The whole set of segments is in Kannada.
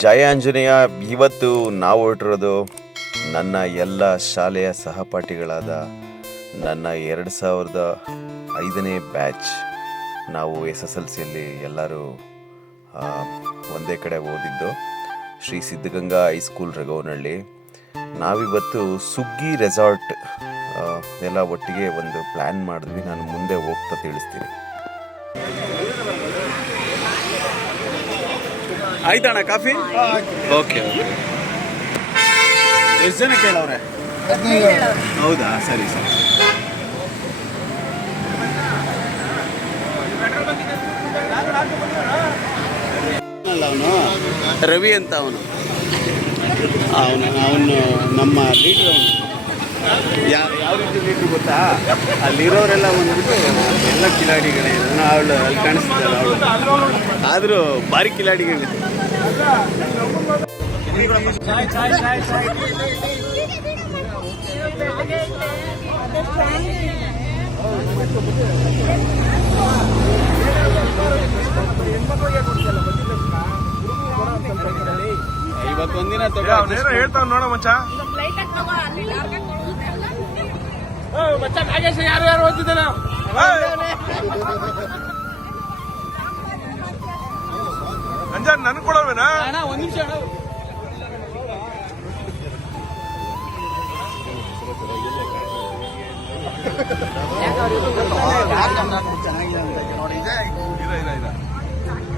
ಜಯ ಆಂಜನೇಯ ಇವತ್ತು ನಾವು ಹೊರಟಿರೋದು ನನ್ನ ಎಲ್ಲ ಶಾಲೆಯ ಸಹಪಾಠಿಗಳಾದ ನನ್ನ ಎರಡು ಸಾವಿರದ ಐದನೇ ಬ್ಯಾಚ್. ನಾವು ಎಸ್ ಎಸ್ ಎಲ್ ಸಿಯಲ್ಲಿ ಎಲ್ಲರೂ ಒಂದೇ ಕಡೆ ಓದಿದ್ದು ಶ್ರೀ ಸಿದ್ಧಗಂಗಾ ಹೈಸ್ಕೂಲ್ ರಘವನಹಳ್ಳಿ ನಾವಿವತ್ತು ಸುಗ್ಗಿ ರೆಸಾರ್ಟ್ ಎಲ್ಲ ಒಟ್ಟಿಗೆ ಒಂದು ಪ್ಲ್ಯಾನ್ ಮಾಡಿದ್ವಿ. ನಾನು ಮುಂದೆ ಹೋಗ್ತಾ ತಿಳಿಸ್ತೀನಿ. ಆಯ್ತಣ್ಣ ಕಾಫಿ? ಓಕೆ ಎಷ್ಟು ಜನ ಕೇಳವ್ರೆ? ಹೌದಾ? ಸರಿ ಸರಿ. ಅವನು? ರವಿ ಅಂತ ಅವನು. ಅವನು ಅವನು ನಮ್ಮ ಲೀಡರ್ ಅವನು. ಯಾವ ಯಾವ ರೀತಿ ಲೀಡ್ರ್ ಗೊತ್ತಾ? ಅಲ್ಲಿರೋರೆಲ್ಲ ಬಂದ್ಬಿಟ್ಟು ಎಲ್ಲ ಕಿಲಾಡಿಗಳೇ ಅವಳು ಅಲ್ಲಿ ಕಾಣಿಸ್ತಿದ್ದಲ್ಲ ಅವಳು ಆದರೂ ಭಾರಿ ಕಿಲಾಡಿಗಳು ಇವತ್ತೊಂದಿನ ತಗೋ ಹೇಳ್ತಾವ ನೋಡ ಮಚ್ಚ. ಮಚ್ಚ ನಾಗೇಶ್ ಯಾರು ಯಾರು ಓದ್ತಿದ್ದಾನ ಅಂಜಾನ್ ನನ್ ಕೊಡವೇನಾ ಒಂದ್ ನಿಮಿಷ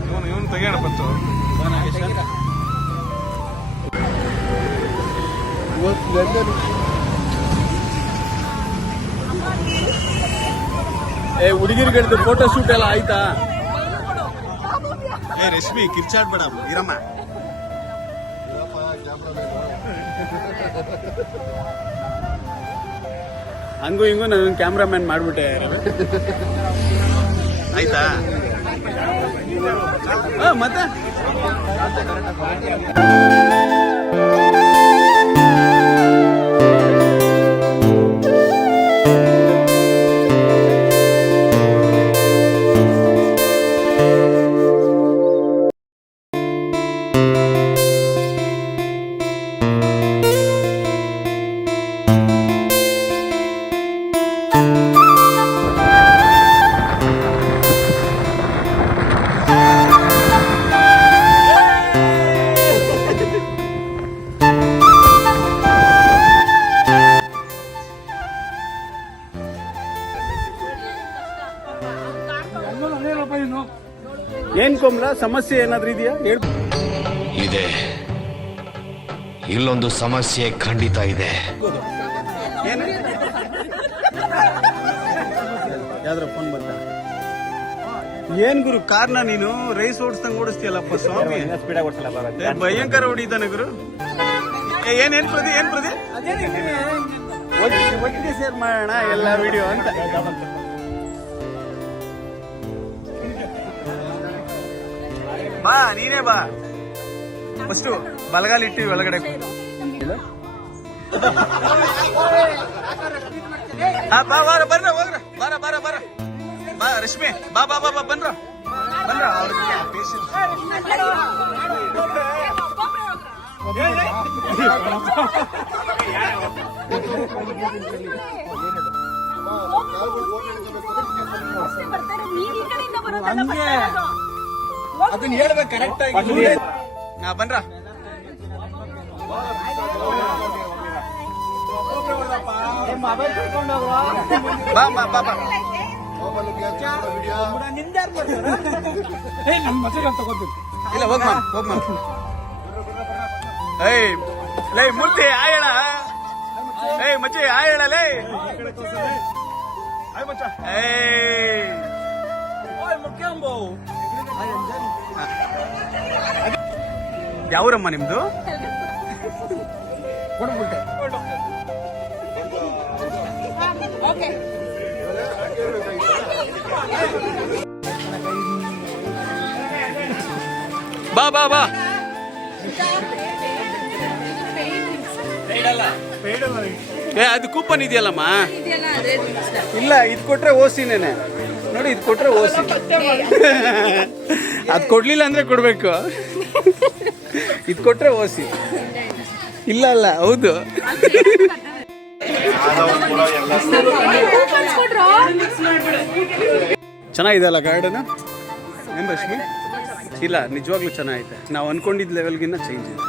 ಇವನು ಇವನು ತೆಗಿಯೋಣ ಪತ್ತು ಏ ಹುಡುಗಿರ್ಗಳದ್ದು ಫೋಟೋ ಶೂಟ್ ಎಲ್ಲ ಆಯ್ತಾ? ಏ ರಶ್ಮಿ ಕಿರ್ಚಾಡ್ಬೇಡ ಇರಮ್ಮ. ಹಂಗೂ ಹಿಂಗೂ ನಾನು ಕ್ಯಾಮ್ರಾಮ್ಯಾನ್ ಮಾಡ್ಬಿಟ್ಟೆ. ಆಯ್ತಾ? ಮತ್ತೆ? ಏನ್ ಸಮಸ್ಯೆ ಏನಾದ್ರೂ ಇದೆಯಾ? ಇದೆ. ಇಲ್ಲೊಂದು ಸಮಸ್ಯೆ ಖಂಡಿತ ಇದೆ. ಏನು? ಯಾವ್ದ್ರ ಫೋನ್ ಬಂತ? ಏನ್ ಗುರು ಕಾರ್ನ ನೀನು? ರೈಸ್ ಓಡಿಸ್ದಂಗ್ ಓಡಿಸ್ತೀಯಲ್ಲಪ್ಪ ಸ್ವಾಮಿ? ಏ, ಭಯಂಕರ ಹೊಡಿತಾನೆ ಗುರು. ಏ, ಏನ್ ಏನ್ ಪ್ರದಿ ಏನ್ ಪ್ರದಿ ಒಟ್ಟಿಗೆ ಸೇರ್ ಶೇರ್ ಮಾಡೋಣ ಎಲ್ಲ ವಿಡಿಯೋ ಅಂತ. ಬಾ ನೀನೇ ಬಾ. ಫಸ್ಟು ಬಲಗಾಲ ಇಟ್ಟಿವಿ ಒಳಗಡೆ. ಬಾ ಬಾರ ಬರ್ರ ಹೋಗ್ರ. ಬಾರ ಬಾರ ಬಾರ ಬಾ. ರಶ್ಮಿ. ಬಾ ಬಾ ಬಾ ಬಾ ಬನ್ರ. ಬನ್ರ ಅವ್ರಿಗೆ. ಅದನ್ನ ಹೇಳ್ಬೇಕು ಕರೆಕ್ಟ್ ಆಗಿ. ಹಾ ಬನ್ರ. ಬಾ ಬಾ ಬಾ ಬಾ. ಇಲ್ಲ ಹೋಗ್ ಮಾಮ್ ಹೋಗ್ ಮಾಮ್ ಏಯ್ ಲೇ ಮೂರ್ತಿ ಆಯಳ ಏಯ್ ಮಚ್ಚಿ ಲೇ. ಮಚ್ಚ. ಏಯ್. ಯಾವೂರಮ್ಮ ನಿಮ್ದು? ಬಾ ಬಾ ಬಾ. ಏ ಅದು ಕೂಪನ್ ಇದೆಯಲ್ಲಮ್ಮ? ಇಲ್ಲ ಇದು ಕೊಟ್ರೆ ಓಸಿನೇನೆ. ನೋಡಿ ಇದು ಕೊಟ್ರೆ ಓಸಿ. ಅದು ಕೊಡ್ಲಿಲ್ಲ ಅಂದ್ರೆ ಕೊಡ್ಬೇಕು. ಇದು ಕೊಟ್ರೆ ಓಸಿ. ಇಲ್ಲ ಅಲ್ಲ ಹೌದು. ಚೆನ್ನಾಗಿದೆ ಅಲ್ಲ ಗಾರ್ಡನ್ ಏನ್ ರಶ್ಮಿ ಇಲ್ಲ ನಿಜವಾಗ್ಲೂ ಚೆನ್ನಾಗೈತೆ ನಾವು ಅನ್ಕೊಂಡಿದ್ದ ಲೆವೆಲ್ಗಿನ್ನ ಚೇಂಜ್ ಇದೆ.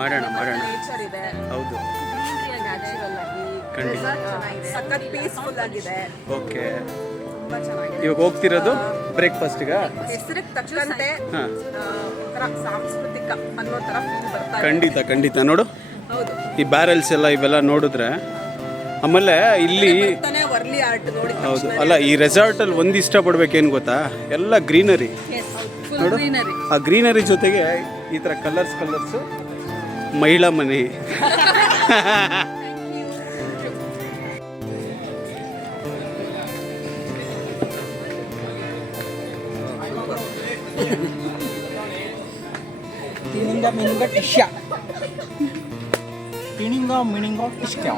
ಮಾಡೋಣ ಮಾಡೋಣ. ಹೌದು. ಸಖತ್ ಪೀಸ್ಫುಲ್ ಆಗಿದೆ. ಓಕೆ. ಇವಾಗ ಹೋಗ್ತಿರೋದು ಬ್ರೇಕ್ಫಾಸ್ಟ್ಗ ಹೆಸರಿಗೆ ತಕ್ಕಂತೆ ಸಾಂಸ್ಕೃತಿಕ ಅನ್ನೋ ಬರ್ತಾ ಖಂಡಿತ ಖಂಡಿತ. ನೋಡು. ಈ ಬ್ಯಾರಲ್ಸ್ ಎಲ್ಲ ಇವೆಲ್ಲ ನೋಡಿದ್ರೆ ಆಮೇಲೆ ಇಲ್ಲಿ ಹೌದು. ಅಲ್ಲ ಈ ರೆಸಾರ್ಟಲ್ಲಿ ಒಂದು ಇಷ್ಟಪಡ್ಬೇಕೇನು ಗೊತ್ತಾ? ಎಲ್ಲ ಗ್ರೀನರಿ ನೋಡು. ಆ ಗ್ರೀನರಿ ಜೊತೆಗೆ ಈ ಥರ ಕಲರ್ಸ್ ಕಲರ್ಸು ಮಹಿಳಾ ಮನೆ. मिनिंगा मिनिंगा टिश्या. मिनिंगा मिनिंगा टिश्क्या.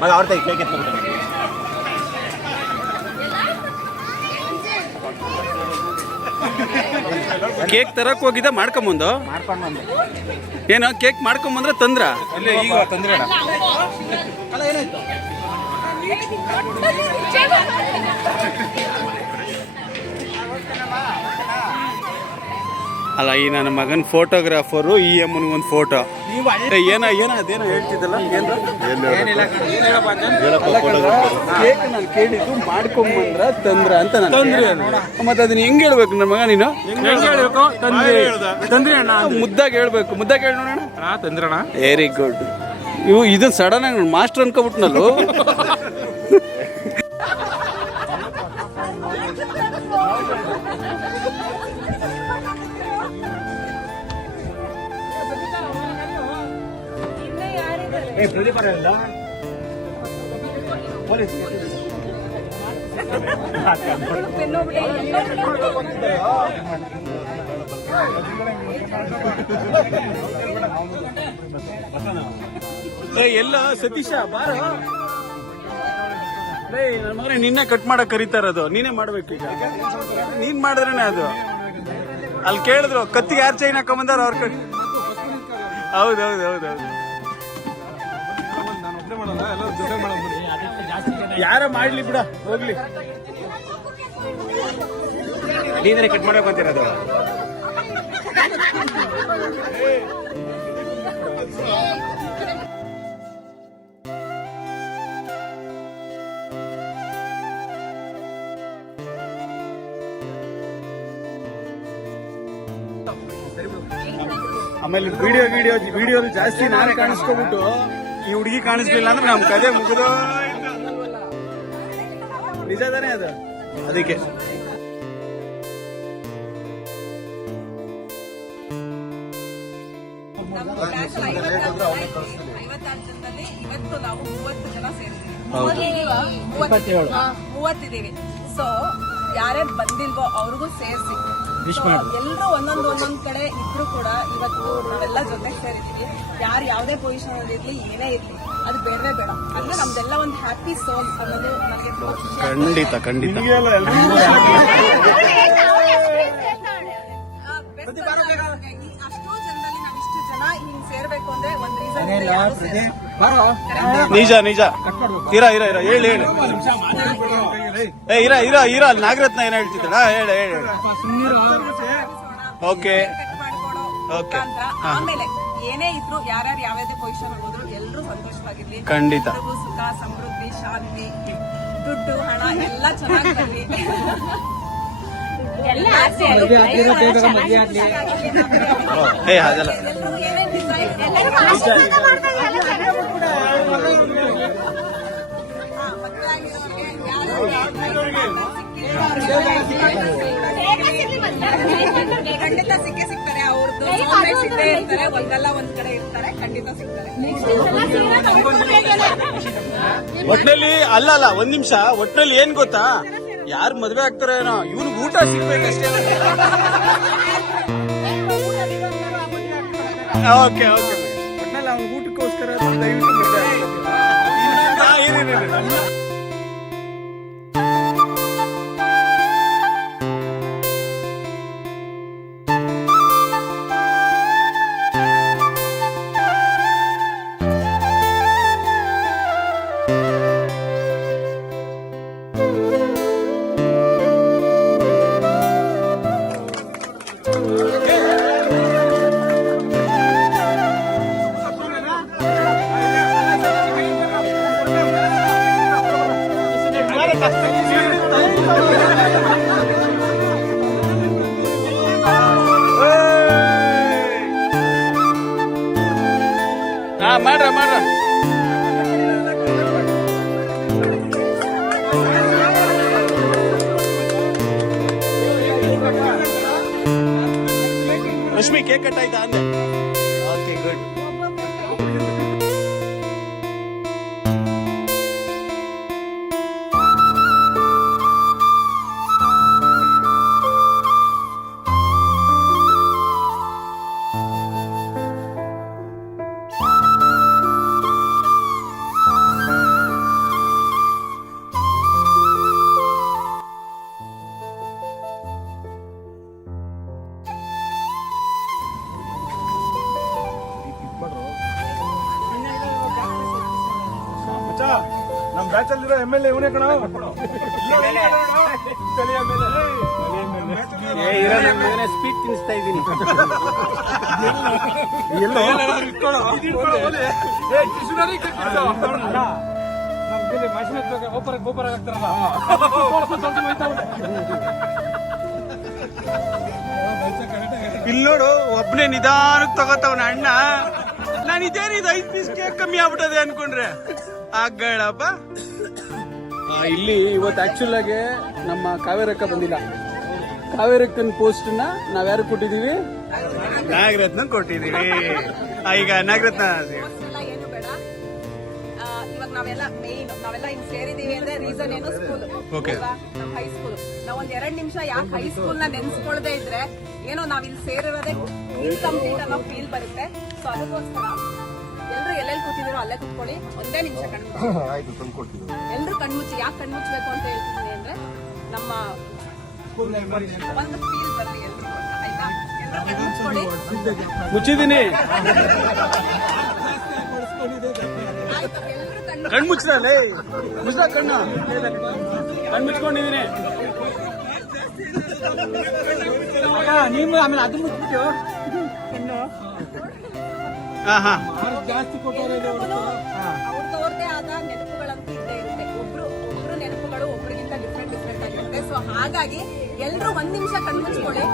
मला आवडतं इकडे घेतलं कुठे ಕೇಕ್ ತರಕ್ ಹೋಗಿದ್ದ ಮಾಡ್ಕೊಂಬಂದು? ಮಾಡ್ಕೊಂಡು ಬಂದೆ ಏನೋ ಕೇಕ್ ಮಾಡ್ಕೊಂಬಂದ್ರೆ ತಂದ್ರ? ಅಲ್ಲೇ ಈಗ ತಂದ್ರೆ ಅಲ್ಲ ಈ ನನ್ನ ಮಗನ ಫೋಟೋಗ್ರಾಫರು ಈ ಅಮ್ಮನಿಗೆ ಒಂದು ಫೋಟೋ ಏನ ಏನ ಅದೇನೋ ಹೇಳ್ತಿದ್ದಲ್ಲ? ಕೇಕ್ ನಾನು ಕೇಳಿದ್ದು ಮಾಡ್ಕೊಂಬಂದ್ರ ತಂದ್ರ ಅಂತ ನಾನು ತಂದ್ರಿ ಮತ್ತೆ ಅದನ್ನ ಹೆಂಗ್ ಹೇಳ್ಬೇಕು ನನ್ನ ಮಗ ನೀನು? ತಂದ್ರಿ. ಅಣ್ಣ ಮುದ್ದಾಗಿ ಹೇಳ್ಬೇಕು ಮುದ್ದಾಗಿ ಹೇಳಿ ನೋಡೋಣ. ವೆರಿ ಗುಡ್ ಇವು ಇದನ್ನ ಸಡನ್ ಆಗಿ ಮಾಸ್ಟರ್ ಅನ್ಕೊಬಿಟ್ನಲ್ಲೋ ಏ ಎಲ್ಲ ಸತೀಶ, ಬಾರ. ಮಗನೇ, ನಿನ್ನೆ ಕಟ್ ಮಾಡಕ್ ಕರೀತಾರದು ನೀನೇ ಮಾಡ್ಬೇಕು ಈಗ. ನೀನ್ ಮಾಡಿದ್ರೇನೆ ಅದು. ಅಲ್ಲಿ ಕೇಳಿದ್ರು, ಕತ್ತಿಗೆ ಯಾರು ಚೈನ್ ಹಾಕೊಂಬಂದಾರ ಅವ್ರ ಕಡೆ. ಹೌದು ಹೌದು. ಯಾರ ಮಾಡ್ಲಿ ಬಿಡ ಹೋಗ್ಲಿ. ನೀನೇ ಕಟ್ ಮಾಡಬೇಕು ಆಮೇಲೆ ವಿಡಿಯೋ ವಿಡಿಯೋ ವಿಡಿಯೋ ಜಾಸ್ತಿ ನಾನೇ ಕಾಣಿಸ್ಕೊಬಿಟ್ಟು ಈ ಹುಡುಗಿ ಕಾಣಿಸ್ಲಿಲ್ಲ ಅಂದ್ರೆ ನಮ್ ಕದೆ ಮುಗಿದೋ ನಿಜ ತಾನೇ ಅದು? ಅದಕ್ಕೆ. ಇವತ್ತು ನಾವು ಮೂವತ್ತು ಜನ ಸೇರ್ತೀವಿ ಮೂವತ್ತಿದೀವಿ ಸೊ ಯಾರ್ಯಾರು ಬಂದಿಲ್ವೋ ಅವ್ರಿಗೂ ಸೇರಿಸಿ. ಎಲ್ಲರೂ ಒಂದೊಂದು ಒಂದೊಂದು ಕಡೆ ಇದ್ರು ಕೂಡ ಇವತ್ತು ನಾವೆಲ್ಲ ಜೊತೆ ಸೇರಿದೀವಿ ಯಾರು ಯಾವುದೇ ಪೊಸಿಷನ್ ಅಲ್ಲಿ ಇರ್ಲಿ ಏನೇ ಇರ್ಲಿ ಅದು ಬೇರೆ ಬೇಡ ಅಂದ್ರೆ ನಮ್ದೆಲ್ಲ ಒಂದು ಹ್ಯಾಪಿ ಸೋಲ್ ಅನ್ನೋದು ನನಗೆ ಖಂಡಿತ ಖಂಡಿತ ಆ, best ಈ ಅಷ್ಟೋ ಜನರಲ್ಲಿ ನಾವು ಇಷ್ಟು ಜನ ಹಿಂಗ್ ಸೇರ್ಬೇಕು ಅಂದ್ರೆ ಒಂದ್ ರೀಸನ್ ಬಾರೋ ನಿಜ ನಿಜ ಇರ ಇರ ಇರ ಹೇಳಿ ಹೇಳಿ ಏ ಇರ ಇರ ಇರ ಅಲ್ಲಿ ನಾಗರತ್ನ ಏನ್ ಹೇಳ್ತಿದ್ದಳ? ಹೇಳಿ ಹೇಳಿ ಓಕೆ. Okay. ಆಮೇಲೆ ಏನೇ ಇದ್ರು ಯಾರ್ಯಾರು ಯಾವ್ಯಾವ್ದೇ ಪೊಸಿಷನ್ ಹೋದ್ರು ಎಲ್ಲರೂ ಸಂತೋಷವಾಗಿರ್ಲಿ. ಖಂಡಿತ. ಸುಖ ಸಮೃದ್ಧಿ ಶಾಂತಿ ದುಡ್ಡು ಹಣ ಎಲ್ಲ ಚೆನ್ನಾಗಿ ಬರ್ಲಿ ಏ ಅದಲ್ಲ ಖಂಡಿತ ಸಿಕ್ಕೇ ಸಿಗ್ತಾರೆ ಅವ್ರದ್ದು ಸಿಕ್ಕೇ ಇರ್ತಾರೆ ಒಂದಲ್ಲ ಒಂದ್ ಕಡೆ ಇರ್ತಾರೆ ಖಂಡಿತ ಸಿಗ್ತಾರೆ. ಒಟ್ನಲ್ಲಿ ಅಲ್ಲ ಅಲ್ಲ ಒಂದ್ ನಿಮಿಷ. ಒಟ್ನಲ್ಲಿ ಏನ್ ಗೊತ್ತಾ? ಯಾರು ಮದ್ವೆ ಆಗ್ತಾರೋ ಏನೋ ಇವ್ನಿಗೆ ಊಟ ಸಿಗ್ಬೇಕಷ್ಟೇ ಓಕೆ ಓಕೆ. ಒಟ್ನಲ್ಲಿ ಅವ್ನ ಊಟಕ್ಕೋಸ್ಕರ ದಯವಿಟ್ಟು ಎ ಇವನೇ ಕಣ. ಸ್ವೀಟ್ ತಿನ್ನಿಸ್ತಾ ಇದ್ದೀನಿ. ಇಲ್ಲಿ ನೋಡು ಒಬ್ನೇ ನಿಧಾನಕ್ಕೆ ತಗೋತಾವನ ಅಣ್ಣ. ನಾನು ಇದೇನಿದು? ಐದು ಪೀಸ್ ಕೇಕ್ ಕಮ್ಮಿ ಆಗ್ಬಿಟ್ಟದೆ ಅನ್ಕೊಂಡ್ರೆ. ಆಗಗಳಪ್ಪ ಇಲ್ಲಿ ಇವತ್ತು ಆಕ್ಚುಲ್ ಆಗಿ ನಮ್ಮ ಕಾವೇರಕ್ಕ ಬಂದಿಲ್ಲ. ಕಾವೇರಕ್ಕನ್ ಪೋಸ್ಟ್ನ ನಾವ್ ಯಾರು ಕೊಟ್ಟಿದೀವಿ ನಾಗರತ್ನ ಕೊಟ್ಟಿದೀವಿ ಈಗ ನಾಗರತ್ನ ಎಲ್ಲ ಏನು ಬೇಡ. ಆ, ಇವಾಗ ನಾವೆಲ್ಲ ಮೇನ್ ನಾವೆಲ್ಲ ಹಿಂಗ್ ಸೇರಿದೀವಿ ಅಂದ್ರೆ ರೀಸನ್ ಏನು ಸ್ಕೂಲ್ ಓಕೆ ನಮ್ಮ ಹೈಸ್ಕೂಲ್ ನಾವ್ ಒಂದ್ ಎರಡ್ ನಿಮಿಷ ಯಾಕೆ ಹೈಸ್ಕೂಲ್ನ ನೆನ್ಸ್ಕೊಳ್ದೆ ಇದ್ರೆ ಏನೋ ನಾವ್ ಇಲ್ಲಿ ಸೇರಿರೋದೇ ಕಂಪ್ಲೀಟ್ ಅನ್ನೋ ಫೀಲ್ ಬರುತ್ತೆ. ಸೊ ಅದಕ್ಕೋಸ್ಕರ ಎಲ್ರು ಎಲ್ಲೆಲ್ಲಿ ಕೂತಿದ್ರು ಅಲ್ಲೇ ಕೂತ್ಕೊಳ್ಳಿ. ಒಂದೇ ನಿಮಿಷ ಕಣ್ಮುಚ್ಚಿ ಎಲ್ರು ಕಣ್ಮುಚ್ಚಿ ಯಾಕೆ ಕಣ್ಮುಚ್ಚಬೇಕು ಅಂತ ಹೇಳ್ತಿದ್ದೀನಿ ಅಂದ್ರೆ ನಮ್ಮ ಒಂದು ಫೀಲ್ ಬರಲಿ ಎಲ್ರು ಅಂತ ಆಯ್ತಾ? ಎಲ್ಲರೂ ಕಣ್ಮುಚ್ಕೊಳ್ಳಿ ಮುಚ್ಚಿದೀನಿ ಆಯ್ತು ಕಣ್ಣು ಕಣ್ ಮುಚ್ಚಲೇ ಮುಚ್ಚ ಕಣ್ಣು. ಕಣ್ ಮುಚ್ಕೊಂಡಿದೀನಿ ನೀವು ಆಮೇಲೆ ಅದು ಮುಚ್ಚಿಬಿಟ್ಟು. ಹಾ ಜಾಸ್ತಿ ಕೊಟ್ಟವ್ರೆ ಅವ್ರದ್ದು ಅವ್ರದ್ದೇ ಆದ ನೆನಪುಗಳಂತೂ ಇದ್ದೇ ಇರುತ್ತೆ. ಒಬ್ರು ಒಬ್ರು ನೆನಪುಗಳು ಒಬ್ರಿಗಿಂತ ಡಿಫ್ರೆಂಟ್ ಡಿಫ್ರೆಂಟ್ ಆಗಿರುತ್ತೆ. ಸೊ ಹಾಗಾಗಿ ಎಲ್ರು ಒಂದ್ ನಿಮಿಷ ಕಣ್ಮುಚ್ಕೊಳ್ಳಿ.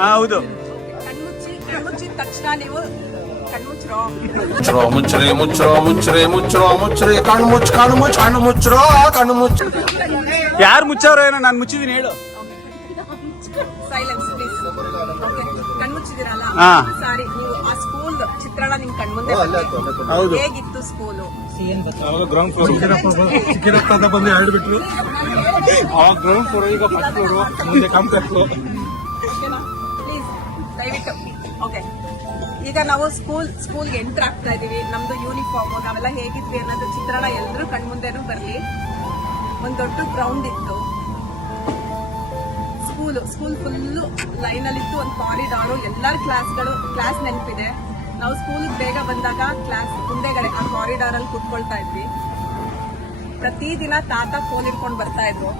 ಹೌದು. ಕಣ್ಮುಚ್ಚಿ ಕಣ್ಮುಚ್ಚಿದ ತಕ್ಷಣ ನೀವು ಮುಚ್ಚ್ರೋ ಮುಚ್ಚ್ರೆ ಮುಚ್ಚ್ರೋ ಮುಚ್ಚ್ರೆ ಮುಚ್ಚ್ರೋ ಮುಚ್ಚ್ರೆ ಕಣ್ಣು ಮುಚ್ಚ ಕಣ್ಣು ಮುಚ್ಚ ಕಣ್ಣು ಮುಚ್ಚ್ರೋ ಕಣ್ಣು ಮುಚ್ಚ. ಯಾರು ಮುಚ್ಚಾರೋ ಏನೋ ನಾನು ಮುಚ್ಚಿದೀನಿ ಹೇಳು. ಹೌದು. ಹೇಗಿತ್ತು ಸ್ಕೂಲು ಗ್ರೌಂಡ್ ಫ್ಲೋರ್ ಚಿಕ್ಕಿರಪ್ಪ ಅಂತ ಬಂದು ಎರಡು ಬಿಟ್ರು ಆ ಗ್ರೌಂಡ್ ಫ್ಲೋರ್ ಈಗ ಫಸ್ಟ್ ಫ್ಲೋರ್ ಮುಂದೆ ಕಾಂಪ್ಲೆಕ್ಸ್ ಓಕೆನಾ ಪ್ಲೀಸ್ ದಯವಿಟ್ಟು. ಓಕೆ ಈಗ ನಾವು ಸ್ಕೂಲ್ ಸ್ಕೂಲ್ಗೆ ಎಂಟರ್ ಆಗ್ತಾ ಇದೀವಿ. ನಮ್ದು ಯೂನಿಫಾರ್ಮ್ ನಾವೆಲ್ಲ ಹೇಗಿದ್ವಿ ಅನ್ನೋದು ಚಿತ್ರಣ ಎಲ್ಲರೂ ಕಣ್ಮುಂದೆನೂ ಬರ್ಲಿ. ಒಂದ್ ದೊಡ್ಡ ಗ್ರೌಂಡ್ ಇತ್ತು. ಸ್ಕೂಲ್ ಸ್ಕೂಲ್ ಫುಲ್ಲು ಲೈನ್ ಅಲ್ಲಿ ಇತ್ತು. ಒಂದು ಕಾರಿಡಾರು ಎಲ್ಲರ ಕ್ಲಾಸ್ಗಳು ಕ್ಲಾಸ್ ನೆನಪಿದೆ. ನಾವು ಸ್ಕೂಲ್ ಬೇಗ ಬಂದಾಗ ಕ್ಲಾಸ್ ಮುಂದೆಗಡೆ ಆ ಕಾರಿಡಾರ್ ಅಲ್ಲಿ ಕುತ್ಕೊಳ್ತಾ ಇದ್ವಿ. ಪ್ರತಿದಿನ ತಾತ ಫೋನ್ ಇಟ್ಕೊಂಡು ಬರ್ತಾ ಇದ್ರು.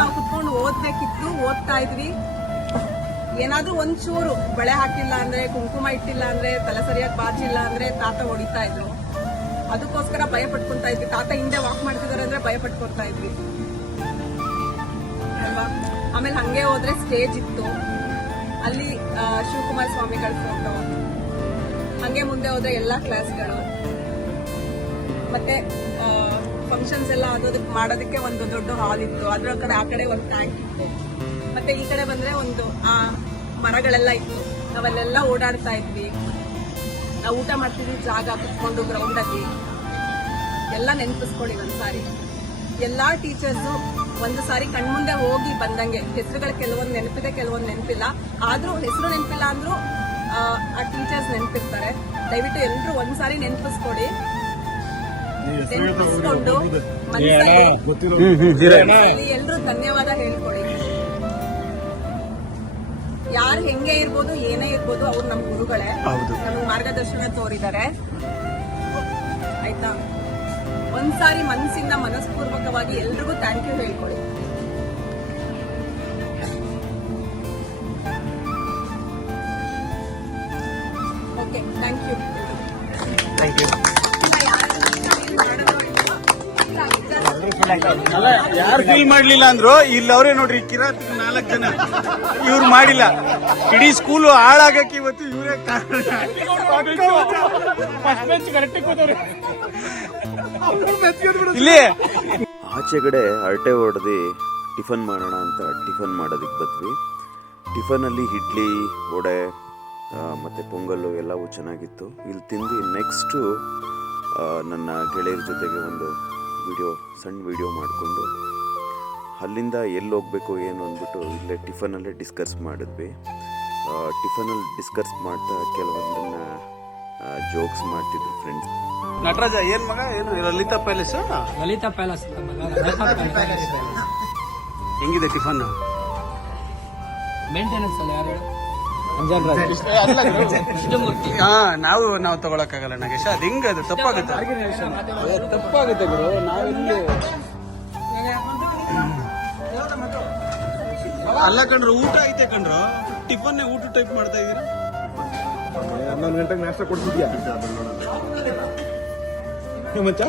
ನಾವು ಕುತ್ಕೊಂಡು ಓದ್ಬೇಕಿತ್ತು ಓದ್ತಾ ಇದ್ವಿ. ಏನಾದ್ರೂ ಒಂಚೂರು ಬಳೆ ಹಾಕಿಲ್ಲ ಅಂದ್ರೆ, ಕುಂಕುಮ ಇಟ್ಟಿಲ್ಲ ಅಂದ್ರೆ, ತಲೆ ಸರಿಯಾಗಿ ಬಾಚಿಲ್ಲ ಅಂದ್ರೆ ತಾತ ಹೊಡಿತಾ ಇದ್ರು. ಅದಕ್ಕೋಸ್ಕರ ಭಯ ಪಟ್ಕೊಂತಾ ಇದ್ವಿ. ತಾತ ಹಿಂದೆ ವಾಕ್ ಮಾಡ್ತಿದಾರೆ ಅಂದ್ರೆ ಭಯ ಪಟ್ಕೊಡ್ತಾ ಇದ್ವಿ. ಅಲ್ವಾ? ಆಮೇಲೆ ಹಂಗೆ ಹೋದ್ರೆ ಸ್ಟೇಜ್ ಇತ್ತು. ಅಲ್ಲಿ ಶಿವಕುಮಾರ್ ಶಿವಕುಮಾರ ಸ್ವಾಮಿಗಳ ಫೋಟೋ ಹಂಗೆ ಮುಂದೆ ಹೋದ್ರೆ ಎಲ್ಲಾ ಕ್ಲಾಸ್ಗಳು ಮತ್ತೆ ಫಂಕ್ಷನ್ಸ್ ಎಲ್ಲ ಆಗೋದಕ್ಕೆ ಮಾಡೋದಕ್ಕೆ ಒಂದು ದೊಡ್ಡ ಹಾಲ್ ಇತ್ತು. ಅದ್ರ ಕಡೆ ಆ ಕಡೆ ಒಂದು ಟ್ಯಾಂಕ್ ಇತ್ತು. ಮತ್ತೆ ಈ ಕಡೆ ಬಂದ್ರೆ ಒಂದು ಆ ಮರಗಳೆಲ್ಲ ಇತ್ತು ನಾವಲ್ಲೆಲ್ಲ ಓಡಾಡ್ತಾ ಇದ್ವಿ. ನಾವು ಊಟ ಮಾಡ್ತಿದ್ವಿ ಜಾಗ ಕುತ್ಕೊಂಡು ಗ್ರೌಂಡ್ ಅಲ್ಲಿ. ಎಲ್ಲ ನೆನಪಿಸ್ಕೊಳ್ಳಿ ಒಂದ್ಸಾರಿ. ಎಲ್ಲಾ ಟೀಚರ್ಸು ಒಂದು ಸಾರಿ ಕಣ್ಮುಂದೆ ಹೋಗಿ ಬಂದಂಗೆ. ಹೆಸರುಗಳು ಕೆಲವೊಂದು ನೆನಪಿದೆ ಕೆಲವೊಂದು ನೆನಪಿಲ್ಲ. ಆದ್ರೂ ಹೆಸರು ನೆನಪಿಲ್ಲ ಅಂದ್ರೂ ಆ, ಟೀಚರ್ಸ್ ನೆನಪಿರ್ತಾರೆ. ದಯವಿಟ್ಟು ಎಲ್ಲರೂ ಒಂದ್ಸಾರಿ ನೆನಪಿಸ್ಕೊಡಿ ನೆನಪಿಸ್ಕೊಂಡು ಮನಸ್ಸಲ್ಲಿ ಎಲ್ರೂ ಧನ್ಯವಾದ ಹೇಳ್ಕೊಡಿ ಯಾರು ಹೆಂಗೆ ಇರ್ಬೋದು ಏನೇ ಇರ್ಬೋದು ಅವ್ರು ನಮ್ಮ ಗುರುಗಳೇ. ನಮ್ಗೆ ಮಾರ್ಗದರ್ಶನ ತೋರಿದ್ದಾರೆ. ಆಯ್ತಾ? ಒಂದ್ಸಾರಿ ಮನಸ್ಸಿಂದ ಮನಸ್ಪೂರ್ವಕವಾಗಿ ಎಲ್ರಿಗೂ thank you ಹೇಳ್ಕೊಳ್ಳಿ. Okay thank you thank you ಯಾರು ಫೀಲ್ ಮಾಡ್ಲಿಲ್ಲ ಅಂದ್ರು ಇಲ್ಲಿ ಅವರೇ ನೋಡ್ರಿ ಕಿರಾತ್ ನಾಲ್ಕು ಜನ. ಇವ್ರು ಮಾಡಿಲ್ಲ. ಇಡೀ ಸ್ಕೂಲು ಹಾಳಾಗಕ್ಕೆ ಇವತ್ತು ಇವರೇ ಕಾರಣ. ಇಲ್ಲಿ. ಆಚೆಗಡೆ ಹರಟೆ ಹೊಡೆದು ಟಿಫನ್ ಮಾಡೋಣ ಅಂತ ಟಿಫನ್ ಮಾಡೋದಕ್ಕೆ ಬಂದ್ವಿ. ಟಿಫನಲ್ಲಿ ಇಡ್ಲಿ ವಡೆ ಮತ್ತು ಪೊಂಗಲ್ಲು ಎಲ್ಲವೂ ಚೆನ್ನಾಗಿತ್ತು. ಇಲ್ಲಿ ತಿಂದು ನೆಕ್ಸ್ಟು ನನ್ನ ಗೆಳೆಯರ ಜೊತೆಗೆ ಒಂದು ವಿಡಿಯೋ ಸಣ್ಣ ವಿಡಿಯೋ ಮಾಡಿಕೊಂಡು ಅಲ್ಲಿಂದ ಎಲ್ಲಿ ಹೋಗಬೇಕು ಏನು ಅಂದ್ಬಿಟ್ಟು ಇಲ್ಲೇ ಟಿಫನಲ್ಲೇ ಡಿಸ್ಕಸ್ ಮಾಡಿದ್ವಿ. ಟಿಫನಲ್ಲಿ ಡಿಸ್ಕಸ್ ಮಾಡ್ತಾ ಕೆಲವೊಂದನ್ನು ಜೋಕ್ಸ್ ಮಾಡ್ತಿದ್ರು ಫ್ರೆಂಡ್ಸ್ ನಟರಾಜ ಏನ್ ಮಗ? ಏನು Lalitha palace Lalitha palace Lalitha palace ಹೆಂಗಿದೆ ಟಿಫನ್? ಮೇಂಟೆನೆನ್ಸ್ ಅಲ್ಲ ಯಾರು ಹೇಳು? ಅಂಜನ್ ರಾಜ್ ಕೃಷ್ಣಮೂರ್ತಿ. ಹಾ ನಾವು ನಾವು ತಗೊಳಕ್ಕಾಗಲ್ಲ ನಾಗೇಶ. ಅದು ಹೆಂಗ ಅದು ತಪ್ಪಾಗುತ್ತೆ ತಪ್ಪಾಗುತ್ತೆ ಗುರು. ನಾವಿಲ್ಲಿ ಅಲ್ಲ ಕಣ್ರು ಊಟ ಐತೆ ಕಣ್ರು. ಟಿಫನ್ ಊಟ ಟೈಪ್ ಮಾಡ್ತಾ ಇದೀರಾ? ಹನ್ನೊಂದು ಗಂಟೆಗೆ ನಾಷ್ಟ ಕೊಡ್ತಿದ್ಯಾ? ಮಚ್ಚ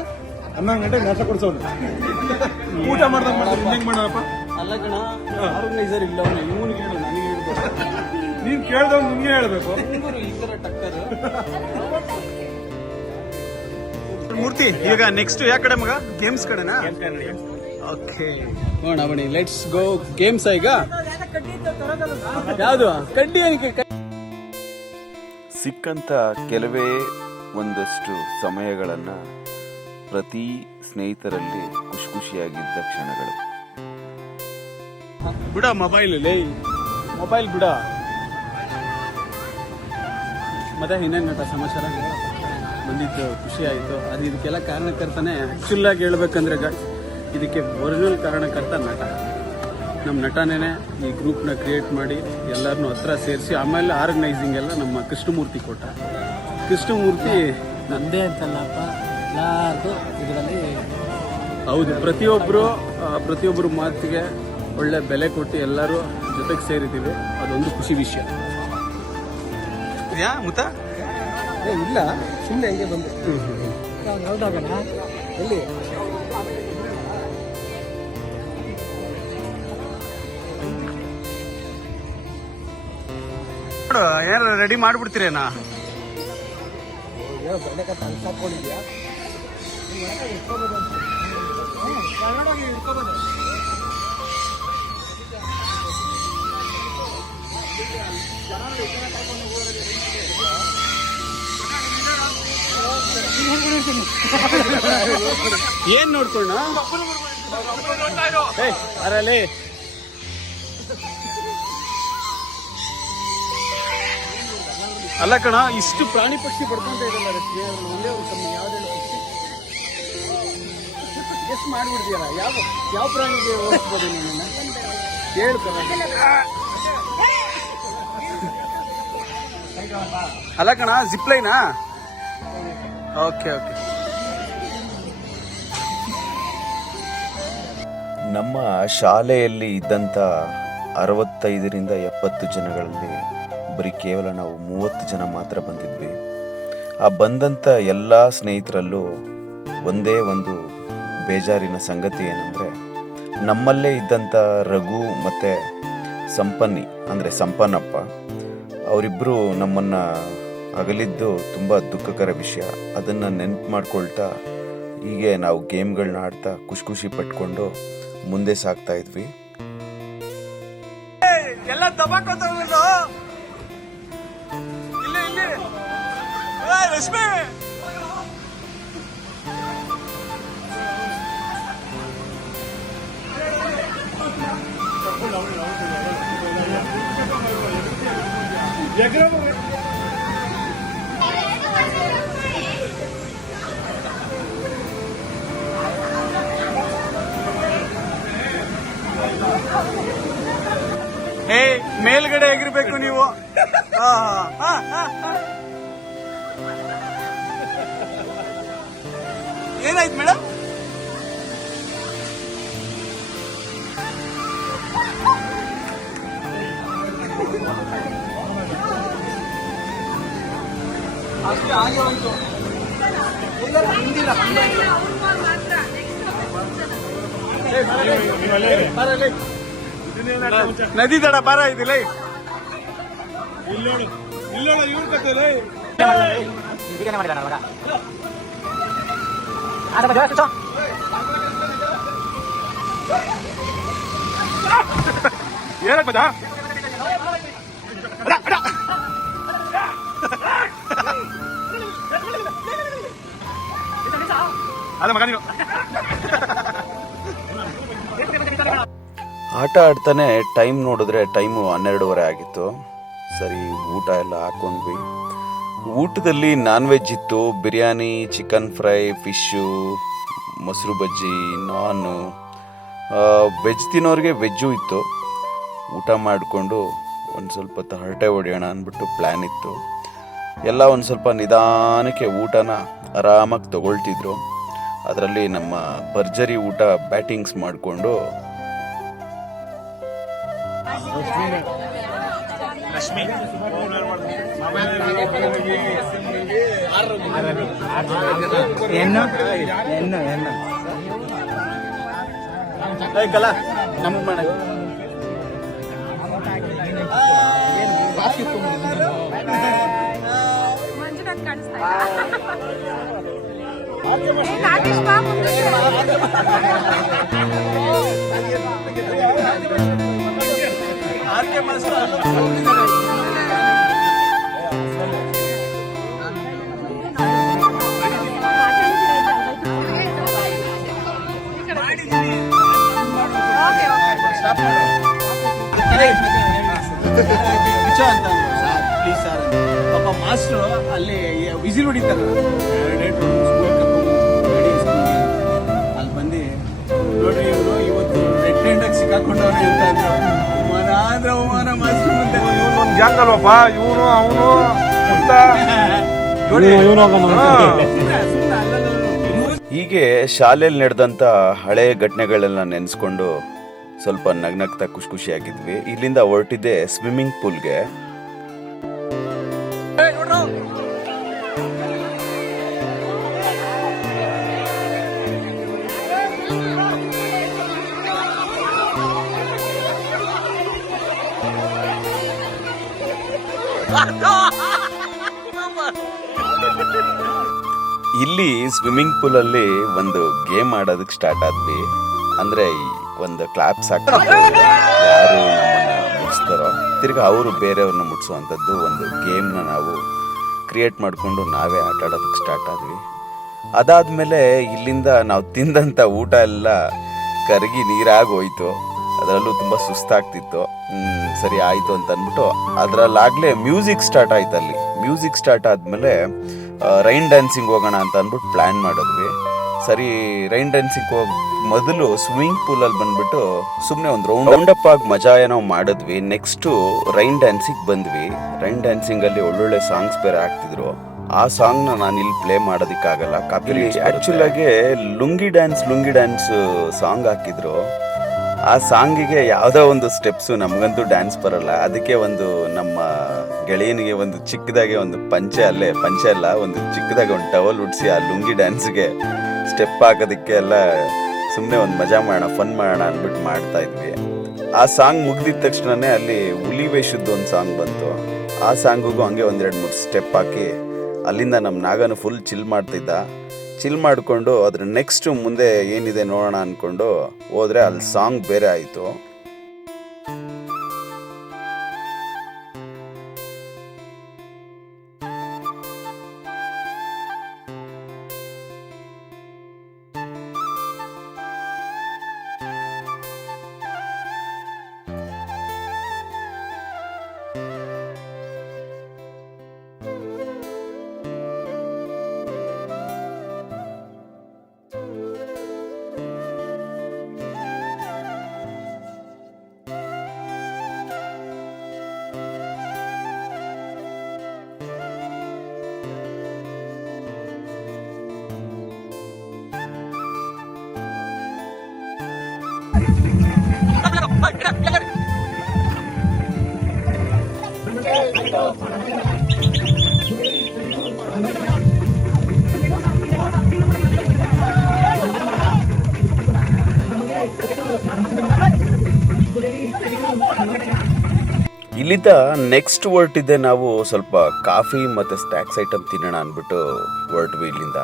ಹನ್ನೊಂದು ಗಂಟೆಗೆ ನಾಷ್ಟ ಕೊಡ್ಸೋನು? ಊಟ ಮಾಡ್ದಂಗೆ ಮಾಡ್ತಾರೆ ಹೆಂಗ್ ಮಾಡೋಣಪ್ಪ ಅಲ್ಲ ಕಣ ಆರ್ಗನೈಸರ್ ಇಲ್ಲ ಅವನು ಇವನಿಗೆ ಹೇಳು ನನಗೆ ಹೇಳ್ಬೇಕು. ನೀನ್ ಕೇಳ್ದವ್ ನಿಮ್ಗೆ ಹೇಳ್ಬೇಕು. ಈ ಟಕ್ಕರ್. ಮೂರ್ತಿ ಈಗ ನೆಕ್ಸ್ಟ್ ಯಾಕಡೆ ಮಗ? ಗೇಮ್ಸ್ ಕಡೆನಾ? ಓಕೆ ನೋಡ ಬನ್ನಿ ಲೆಟ್ಸ್ ಗೋ ಗೇಮ್ಸ್ ಈಗ? ಯಾವುದು? ಕಡ್ಡಿ ಏನಕ್ಕೆ ಸಿಕ್ಕಂಥ ಕೆಲವೇ ಒಂದಷ್ಟು ಸಮಯಗಳನ್ನು ಪ್ರತಿ ಸ್ನೇಹಿತರಲ್ಲಿ ಖುಷಿ ಖುಷಿಯಾಗಿದ್ದ ಕ್ಷಣಗಳು. ಬಿಡ ಮೊಬೈಲ್ ಲೇ. ಮೊಬೈಲ್ ಬಿಡ. ಮತ್ತೆ ಇನ್ನೇನು ಸಮಾಚಾರ? ಬಂದಿದ್ದು ಖುಷಿ ಆಯಿತು. ಅದು ಇದಕ್ಕೆಲ್ಲ ಕಾರಣಕರ್ತನೇ. ಆ್ಯಕ್ಚುಲ್ ಆಗಿ ಹೇಳ್ಬೇಕಂದ್ರೆ ಗ- ಇದಕ್ಕೆ ಒರಿಜಿನಲ್ ಕಾರಣಕರ್ತ ನಟ. ನಮ್ಮ ನಟನೇ ಈ ಗ್ರೂಪ್ನ ಕ್ರಿಯೇಟ್ ಮಾಡಿ ಎಲ್ಲರನ್ನೂ ಹತ್ರ ಸೇರಿಸಿ ಆಮೇಲೆ ಆರ್ಗನೈಸಿಂಗ್ ಎಲ್ಲ ನಮ್ಮ ಕೃಷ್ಣಮೂರ್ತಿ ಕೊಟ್ಟ. ಕೃಷ್ಣಮೂರ್ತಿ ನಂದೇ ಅಂತಲ್ಲಪ್ಪ ಎಲ್ಲರದು ಇದರಲ್ಲಿ ಹೌದು ಪ್ರತಿಯೊಬ್ಬರು ಪ್ರತಿಯೊಬ್ಬರು ಮಾತಿಗೆ ಒಳ್ಳೆ ಬೆಲೆ ಕೊಟ್ಟು ಎಲ್ಲರೂ ಜೊತೆಗೆ ಸೇರಿದ್ದೀವಿ. ಅದೊಂದು ಖುಷಿ ವಿಷಯ. ಯಾ ಮುತ್ತ ಇಲ್ಲ ಸುಮ್ಮನೆ ಹೀಗೆ ಬಂದು. ಎಲ್ಲಿ? ನೋಡು ಏನಾರ ರೆಡಿ ಮಾಡ್ಬಿಡ್ತೀರೇನ? ಏನ್ ನೋಡ್ಕೊಂಡ ಅಲ್ಲ ಕಣ, ಇಷ್ಟು ಪ್ರಾಣಿ ಪಕ್ಷಿ ಬರ್ಕೊಂತ ಇದಲ್ಲ ಅದ್ರಲ್ಲಿ ಒಂದೇ ಒಂದು ಕಮ್ಮಿ ಪಕ್ಷಿ? ಎಷ್ಟು ಮಾಡ್ಬಿಡ್ತೀಯಲ್ಲ, ಯಾವ ಯಾವ ಪ್ರಾಣಿಗೆ ಓಡಿಸ್ಬೋದು ನೀನನ್ನ ಹೇಳು ಅಲ್ಲ ಕಣ ಜಿಪ್ಲೈನಾ ಓಕೆ ಓಕೆ ನಮ್ಮ ಶಾಲೆಯಲ್ಲಿ ಇದ್ದಂಥ ಅರವತ್ತೈದರಿಂದ ಎಪ್ಪತ್ತು ಜನಗಳಲ್ಲಿ ಬರೀ ಕೇವಲ ನಾವು ಮೂವತ್ತು ಜನ ಮಾತ್ರ ಬಂದಿದ್ವಿ. ಆ ಬಂದಂಥ ಎಲ್ಲ ಸ್ನೇಹಿತರಲ್ಲೂ ಒಂದೇ ಒಂದು ಬೇಜಾರಿನ ಸಂಗತಿ ಏನಂದರೆ, ನಮ್ಮಲ್ಲೇ ಇದ್ದಂಥ ರಘು ಮತ್ತು ಸಂಪನ್ನಿ, ಅಂದರೆ ಸಂಪನ್ನಪ್ಪ ಅವರಿಬ್ಬರು ನಮ್ಮನ್ನು ಅಗಲಿದ್ದು ತುಂಬ ದುಃಖಕರ ವಿಷಯ. ಅದನ್ನು ನೆನಪು ಮಾಡ್ಕೊಳ್ತಾ ಹೀಗೆ ನಾವು ಗೇಮ್ಗಳನ್ನ ಆಡ್ತಾ ಖುಷಿ ಖುಷಿ ಪಟ್ಕೊಂಡು ಮುಂದೆ ಸಾಕ್ತಾ ಇದ್ವಿ. ಎಲ್ಲ ಏಯ್ ಲಕ್ಷ್ಮಿ ಏ ಮೇಲ್ಗಡೆ ಎಗಿರ್ಬೇಕು ನೀವು? ಹಾ ಹಾ. ಆ, ಆ, ಆ, ಆ. ಏನಾಯ್ತು ಮೇಡಮ್ ನದಿ ದಡ ಬಾರ ಇದಿಲ್ಲ ಇಲ್ಲೋಡು ಇಲ್ಲೋಡು ಇವ್ರ ಕತೆ ಅದ ಮಗ ನೀನು ಆಟ ಆಡ್ತಾನೆ ಟೈಮ್ ನೋಡಿದ್ರೆ ಟೈಮು ಹನ್ನೆರಡುವರೆ ಆಗಿತ್ತು. ಸರಿ ಊಟ ಎಲ್ಲ ಹಾಕೊಂಡ್ವಿ. ಊಟದಲ್ಲಿ ನಾನ್ ವೆಜ್ ಇತ್ತು. ಬಿರಿಯಾನಿ ಚಿಕನ್ ಫ್ರೈ ಫಿಶ್ಶು ಮೊಸರು ಬಜ್ಜಿ ನಾನು ವೆಜ್ ತಿನ್ನೋರಿಗೆ ವೆಜ್ಜು ಇತ್ತು. ಊಟ ಮಾಡಿಕೊಂಡು ಒಂದು ಸ್ವಲ್ಪ ಹೊತ್ತು ಹರಟೆ ಹೊಡೆಯೋಣ ಅಂದ್ಬಿಟ್ಟು ಪ್ಲ್ಯಾನ್ ಇತ್ತು. ಎಲ್ಲ ಒಂದು ಸ್ವಲ್ಪ ನಿಧಾನಕ್ಕೆ ಊಟನ ಆರಾಮಾಗಿ ತಗೊಳ್ತಿದ್ರು. ಅದರಲ್ಲಿ ನಮ್ಮ ಭರ್ಜರಿ ಊಟ ಬ್ಯಾಟಿಂಗ್ಸ್ ಮಾಡಿಕೊಂಡು ಹೆಣ್ಣು ಹೆಣ್ಣು ಹೆಣ್ಣು ಕಲ. ನಮಗ್ ಮಾಡ. ಆರ್ಕೆ ಕಾಣಿಸ್ತಾ ಓಕೆ. ಪಿಚ್ಚ ಅಂತ ಸರ್ ಪ್ಲೀಸ್ ಸರ್ ಪಾಪ ಮಾಸ್ಟ್ರು ಅಲ್ಲಿ ವಿಸಿಲ್ ಹೊಡಿತಾರೆ ಅಲ್ಲಿ ಬಂದು ನೋಡ್ರಿ ಇವರು ಇವತ್ತು ರೆಡ್ ಹ್ಯಾಂಡಾಗಿ ಸಿಕ್ಕಾಕೊಂಡವ್ರೆ ಅಂತ. ಅಂದ್ರು ಅವಮಾನ ಆದ್ರೆ ಅವಮಾನ ಮಾಸ್ಟ್ರು ಮುಂದೆ ಒಂದು ಗ್ಯಾಂಗ್ ಅಲ್ವಪ್ಪ ಇವನು ಅವನು ಅಂತ ನೋಡಿ ಹೀಗೆ ಶಾಲೆಯಲ್ಲಿ ನಡೆದಂಥ ಹಳೆಯ ಘಟನೆಗಳೆಲ್ಲ ನೆನೆಸ್ಕೊಂಡು ಸ್ವಲ್ಪ ನಗ್ನಗ್ತಾ ಖುಷಿ ಖುಷಿಯಾಗಿದ್ವಿ. ಇಲ್ಲಿಂದ ಹೊರಟಿದ್ದೆ ಸ್ವಿಮ್ಮಿಂಗ್ ಪೂಲ್ಗೆ ಇಲ್ಲಿ ಸ್ವಿಮ್ಮಿಂಗ್ ಪೂಲಲ್ಲಿ ಒಂದು ಗೇಮ್ ಆಡೋದಕ್ಕೆ ಸ್ಟಾರ್ಟ್ ಆದ್ವಿ. ಅಂದ್ರೆ ಒಂದು ಕ್ಲಾಪ್ಸ್ ಹಾಕ್ತಾರೆ ಯಾರು ನಮ್ಮನ್ನು ಮುಟ್ಸ್ತಾರೋ, ತಿರ್ಗಿ ಅವರು ಬೇರೆಯವ್ರನ್ನ ಮುಟ್ಸುವಂಥದ್ದು ಒಂದು ಗೇಮ್ನ ನಾವು ಕ್ರಿಯೇಟ್ ಮಾಡಿಕೊಂಡು ನಾವೇ ಆಟ ಆಡೋದಕ್ಕೆ ಸ್ಟಾರ್ಟ್ ಆದ್ವಿ. ಅದಾದಮೇಲೆ ಇಲ್ಲಿಂದ ನಾವು ತಿಂದಂಥ ಊಟ ಎಲ್ಲ ಕರಗಿ ನೀರಾಗಿ ಹೋಯ್ತು ಅದರಲ್ಲೂ ತುಂಬ ಸುಸ್ತಾಗ್ತಿತ್ತು. ಸರಿ ಆಯಿತು ಅಂತ ಅಂದ್ಬಿಟ್ಟು ಅದರಲ್ಲಾಗಲೇ ಮ್ಯೂಸಿಕ್ ಸ್ಟಾರ್ಟ್ ಆಯ್ತು ಅಲ್ಲಿ ಮ್ಯೂಸಿಕ್ ಸ್ಟಾರ್ಟ್ ಆದಮೇಲೆ ರೈನ್ ಡ್ಯಾನ್ಸಿಂಗ್ ಹೋಗೋಣ ಅಂತ ಅಂದ್ಬಿಟ್ಟು ಪ್ಲ್ಯಾನ್ ಮಾಡಿದ್ವಿ. ಸರಿ ರೈನ್ ಡ್ಯಾನ್ಸಿಂಗ್ ಹೋಗಿ ಮೊದಲು ಸ್ವಿಮ್ಮಿಂಗ್ ಪೂಲಲ್ಲಿ ಬಂದ್ಬಿಟ್ಟು ಸುಮ್ಮನೆ ಒಂದು ರೌಂಡ್ ರೌಂಡ್ ಅಪ್ ಆಗಿ ಮಜಾ ಏನೋ ಮಾಡಿದ್ವಿ. ನೆಕ್ಸ್ಟು ರೈನ್ ಡ್ಯಾನ್ಸಿಗೆ ಬಂದ್ವಿ. ರೈನ್ ಡ್ಯಾನ್ಸಿಂಗಲ್ಲಿ ಒಳ್ಳೊಳ್ಳೆ ಸಾಂಗ್ಸ್ ಬೇರೆ ಆಗ್ತಿದ್ರು ಆ ಸಾಂಗ್ನ ನಾನು ಇಲ್ಲಿ ಪ್ಲೇ ಮಾಡೋದಕ್ಕಾಗಲ್ಲ. ಕಾಪಿ ಆ್ಯಕ್ಚುಲ್ ಆಗಿ lungi dance lungi dance song ಹಾಕಿದ್ರು. ಆ ಸಾಂಗಿಗೆ ಯಾವುದೋ ಒಂದು ಸ್ಟೆಪ್ಸು ನಮಗಂತೂ ಡ್ಯಾನ್ಸ್ ಬರಲ್ಲ. ಅದಕ್ಕೆ ಒಂದು ನಮ್ಮ ಗೆಳೆಯನಿಗೆ ಒಂದು ಚಿಕ್ಕದಾಗೆ ಒಂದು ಪಂಚೆ ಅಲ್ಲೇ ಪಂಚೆ ಅಲ್ಲ ಒಂದು ಚಿಕ್ಕದಾಗೆ ಒಂದು ಟವಲ್ ಉಡ್ಸಿ ಆ ಲುಂಗಿ ಡ್ಯಾನ್ಸ್ಗೆ ಸ್ಟೆಪ್ ಹಾಕೋದಕ್ಕೆ ಎಲ್ಲ ಸುಮ್ಮನೆ ಒಂದು ಮಜಾ ಮಾಡೋಣ, ಫನ್ ಮಾಡೋಣ ಅಂದ್ಬಿಟ್ಟು ಮಾಡ್ತಾ ಇದ್ವಿ. ಆ ಸಾಂಗ್ ಮುಗ್ದಿದ ತಕ್ಷಣನೇ ಅಲ್ಲಿ ಹುಲಿ ವೇಷದ್ದು ಒಂದು ಸಾಂಗ್ ಬಂತು. ಆ ಸಾಂಗಿಗೂ ಹಂಗೆ ಒಂದೆರಡು ಮೂರು ಸ್ಟೆಪ್ ಹಾಕಿ ಅಲ್ಲಿಂದ ನಮ್ಮ ನಾಗನು ಫುಲ್ ಚಿಲ್ ಮಾಡ್ತಿದ್ದ. ಚಿಲ್ ಮಾಡಿಕೊಂಡು ಅದ್ರ ನೆಕ್ಸ್ಟ್ ಮುಂದೆ ಏನಿದೆ ನೋಡೋಣ ಅಂದ್ಕೊಂಡು ಹೋದರೆ ಅಲ್ಲಿ ಸಾಂಗ್ ಬೇರೆ ಆಯಿತು. ಇಲ್ಲಿದ್ದ ನೆಕ್ಸ್ಟ್ ಇದೆ ನಾವು ಸ್ವಲ್ಪ ಕಾಫಿ ಮತ್ತು ಸ್ನ್ಯಾಕ್ಸ್ ಐಟಮ್ ತಿನ್ನೋಣ ಅಂದ್ಬಿಟ್ಟು ಹೊರಟ್ವಿ ಇಲ್ಲಿಂದ.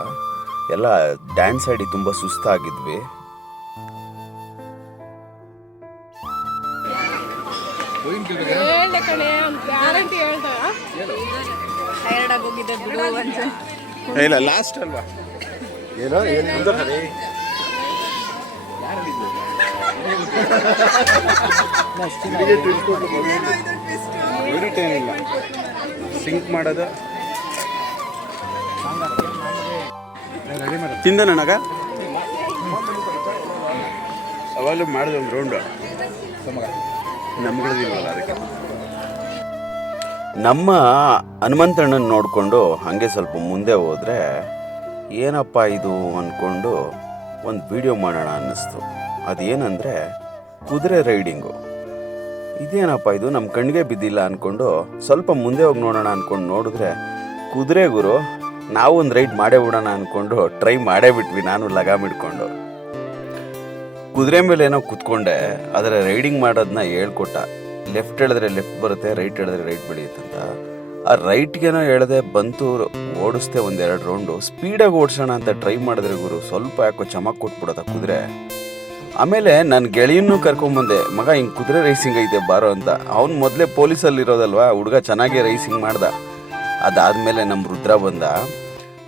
ಎಲ್ಲ ಡ್ಯಾನ್ಸ್ ಆಡಿ ತುಂಬ ಸುಸ್ತಾಗಿದ್ವಿ. ಗ್ಯಾರಂಟಿ ಟೈರ್ಡ್ ಆಗೋಗಿದೆ ಬಿಡು. ಇಲ್ಲ ಲಾಸ್ಟ್ ಅಲ್ವಾ? ಏನೋ ಏನು ಇಲ್ಲ ಸಿಂಕ್ ಮಾಡೋದು. ತಿಂದ ನನಗ ಅವಾಗಲೂ ಮಾಡಿದ ಒಂದು ರೌಂಡು ನಮ್ಗಳದಿಲ್ವಲ್ಲ ಅದಕ್ಕೆ. ನಮ್ಮ ಹನುಮಂತಣ್ಣನ ನೋಡಿಕೊಂಡು ಹಾಗೆ ಸ್ವಲ್ಪ ಮುಂದೆ ಹೋದರೆ ಏನಪ್ಪ ಇದು ಅಂದ್ಕೊಂಡು ಒಂದು ವಿಡಿಯೋ ಮಾಡೋಣ ಅನ್ನಿಸ್ತು. ಅದೇನಂದರೆ ಕುದುರೆ ರೈಡಿಂಗು. ಇದೇನಪ್ಪ ಇದು? ನಮ್ಮ ಕಣ್ಣಿಗೆ ಬಿದ್ದಿಲ್ಲ ಅಂದ್ಕೊಂಡು ಸ್ವಲ್ಪ ಮುಂದೆ ಹೋಗಿ ನೋಡೋಣ ಅಂದ್ಕೊಂಡು ನೋಡಿದ್ರೆ ಕುದುರೆ ಗುರು, ನಾವು ಒಂದು ರೈಡ್ ಮಾಡೇ ಬಿಡೋಣ ಅಂದ್ಕೊಂಡು ಟ್ರೈ ಮಾಡೇ ಬಿಟ್ವಿ ನಾನು ಲಗಾಮ್ ಹಿಡ್ಕೊಂಡು. ಕುದುರೆ ಮೇಲೆ ಏನೋ ಕುತ್ಕೊಂಡೆ, ಆದರೆ ರೈಡಿಂಗ್ ಮಾಡೋದನ್ನ ಹೇಳ್ಕೊಟ್ಟ. ಲೆಫ್ಟ್ ಹೇಳಿದ್ರೆ ಲೆಫ್ಟ್ ಬರುತ್ತೆ ರೈಟ್ ಹೇಳಿದ್ರೆ ರೈಟ್ ಬೆಳೆಯುತ್ತಂತ ಆ ರೈಟ್ಗೇನೋ ಹೇಳದೆ ಬಂತು, ಓಡಿಸ್ದೆ ಒಂದೆರಡು ರೌಂಡು ಸ್ಪೀಡಾಗಿ ಓಡಿಸೋಣ ಅಂತ ಟ್ರೈ ಮಾಡಿದ್ರೆ ಗುರು, ಸ್ವಲ್ಪ ಯಾಕೋ ಚಮಕ್ ಕೊಟ್ಬಿಡೋದ ಕುದುರೆ. ಆಮೇಲೆ ನನ್ನ ಗೆಳೆಯನ್ನೂ ಕರ್ಕೊಂಬಂದೆ ಮಗ, ಹಿಂಗೆ ಕುದುರೆ ರೇಸಿಂಗ್ ಐತೆ, ಬಾರೋ ಅಂತ. ಅವ್ನು ಮೊದಲೇ ಪೊಲೀಸಲ್ಲಿರೋದಲ್ವಾ ಹುಡುಗ ಚೆನ್ನಾಗಿ ರೈಸಿಂಗ್ ಮಾಡ್ದ. ಅದಾದಮೇಲೆ ನಮ್ಮ ರುದ್ರ ಬಂದ.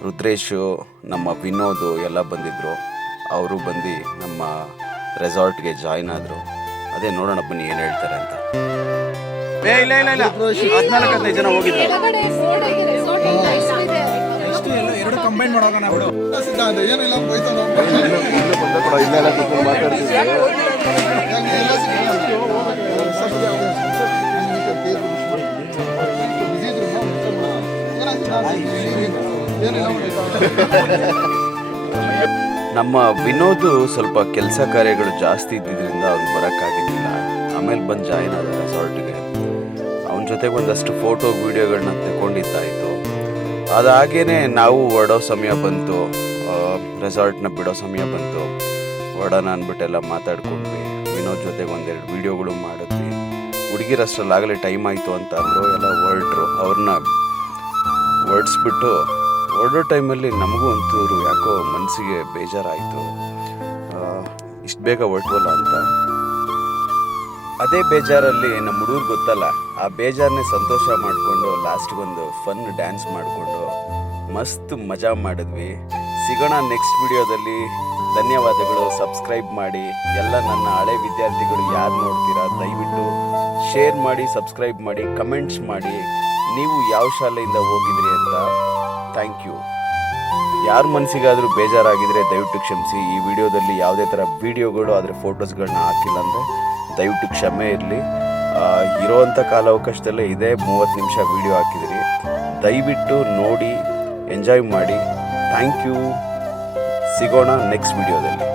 ರುದ್ರೇಶು, ನಮ್ಮ ವಿನೋದು ಎಲ್ಲ ಬಂದಿದ್ದರು ಅವರು ಬಂದು ನಮ್ಮ ರೆಸಾರ್ಟ್ಗೆ ಜಾಯ್ನ್ ಆದರು. ಅದೇ ನೋಡೋಣ ಬನ್ನಿ ಏನು ಹೇಳ್ತಾರೆ ಅಂತ ಏ ಇಲ್ಲ ಇಲ್ಲ ಇಲ್ಲ ಹದಿನಾಲ್ಕು ಹದಿನೈದು ಜನ ಹೋಗಿದ್ರು ಎರಡು ಕಂಬೈನ್ ಮಾಡೋಣ ಬಿಡು ಇಲ್ಲೆಲ್ಲ ಕುತ್ಕೊಂಡು ಮಾತಾಡ್ತಿದ್ವಿ ನಮ್ಮ ವಿನೋದು ಸ್ವಲ್ಪ ಕೆಲಸ ಕಾರ್ಯಗಳು ಜಾಸ್ತಿ ಇದ್ದಿದ್ರಿಂದ ಅವ್ರು ಬರೋಕ್ಕಾಗಿದ್ದಿಲ್ಲ ಆಮೇಲೆ ಬಂದು ಜಾಯ್ನ್ ಆದ ರೆಸಾರ್ಟ್ಗೆ ಅವನ ಜೊತೆಗೆ ಒಂದಷ್ಟು ಫೋಟೋ ವೀಡಿಯೋಗಳನ್ನ ತಗೊಂಡಿದ್ದಾಯಿತು ಅದಾಗೇ ನಾವು ಹೊರಡೋ ಸಮಯ ಬಂತು. ರೆಸಾರ್ಟ್ನ ಬಿಡೋ ಸಮಯ ಬಂತು. ಹೊಡೋಣ ಅಂದ್ಬಿಟ್ಟೆಲ್ಲ ಮಾತಾಡ್ಕೊಂಡ್ವಿ. ವಿನೋದ್ ಜೊತೆಗೆ ಒಂದೆರಡು ವೀಡಿಯೋಗಳು ಮಾಡಿದ್ವಿ. ಹುಡುಗಿರಷ್ಟರಲ್ಲಾಗಲೇ ಟೈಮ್ ಆಯಿತು ಅಂತ ಅಂದರು ಎಲ್ಲ ಹೊರಟ್ರು. ಅವ್ರನ್ನ ಹೊರಡಿಸ್ಬಿಟ್ಟು ಹೊರಡೋ ಟೈಮಲ್ಲಿ ನಮಗೂ ಒಂಚೂರು ಯಾಕೋ ಮನಸ್ಸಿಗೆ ಬೇಜಾರಾಯಿತು. ಇಷ್ಟು ಬೇಗ ಹೊರಟವಲ್ಲ ಅಂತ. ಅದೇ ಬೇಜಾರಲ್ಲಿ ನಮ್ಮ ಹುಡುಗರು ಗೊತ್ತಲ್ಲ, ಆ ಬೇಜಾರನ್ನೇ ಸಂತೋಷ ಮಾಡಿಕೊಂಡು ಲಾಸ್ಟ್ ಒಂದು ಫನ್ ಡ್ಯಾನ್ಸ್ ಮಾಡಿಕೊಂಡು ಮಸ್ತ್ ಮಜಾ ಮಾಡಿದ್ವಿ. ಸಿಗೋಣ ನೆಕ್ಸ್ಟ್ ವಿಡಿಯೋದಲ್ಲಿ. ಧನ್ಯವಾದಗಳು ಸಬ್ಸ್ಕ್ರೈಬ್ ಮಾಡಿ. ಎಲ್ಲ ನನ್ನ ಹಳೆ ವಿದ್ಯಾರ್ಥಿಗಳು ಯಾರು ನೋಡ್ತೀರಾ, ದಯವಿಟ್ಟು ಶೇರ್ ಮಾಡಿ ಸಬ್ಸ್ಕ್ರೈಬ್ ಮಾಡಿ ಕಮೆಂಟ್ಸ್ ಮಾಡಿ. ನೀವು ಯಾವ ಶಾಲೆಯಿಂದ ಹೋಗಿದ್ರಿ ಅಂತ ಥ್ಯಾಂಕ್ ಯು ಯಾರ ಮನಸ್ಸಿಗಾದರೂ ಬೇಜಾರಾಗಿದ್ದರೆ ದಯವಿಟ್ಟು ಕ್ಷಮಿಸಿ. ಈ ವಿಡಿಯೋದಲ್ಲಿ ಯಾವುದೇ ಥರ ವಿಡಿಯೋಗಳು ಅದರ ಫೋಟೋಸ್ಗಳನ್ನ ಹಾಕಿಲ್ಲ ಅಂದರೆ ದಯವಿಟ್ಟು ಕ್ಷಮೆ ಇರಲಿ. ಇರೋವಂಥ ಕಾಲಾವಕಾಶದಲ್ಲೇ ಇದೇ ಮೂವತ್ತು ನಿಮಿಷ ವೀಡಿಯೋ ಹಾಕಿದಿರಿ. ದಯವಿಟ್ಟು ನೋಡಿ, ಎಂಜಾಯ್ ಮಾಡಿ. Thank you. ಸಿಗೋಣ ನೆಕ್ಸ್ಟ್ ವಿಡಿಯೋದಲ್ಲಿ.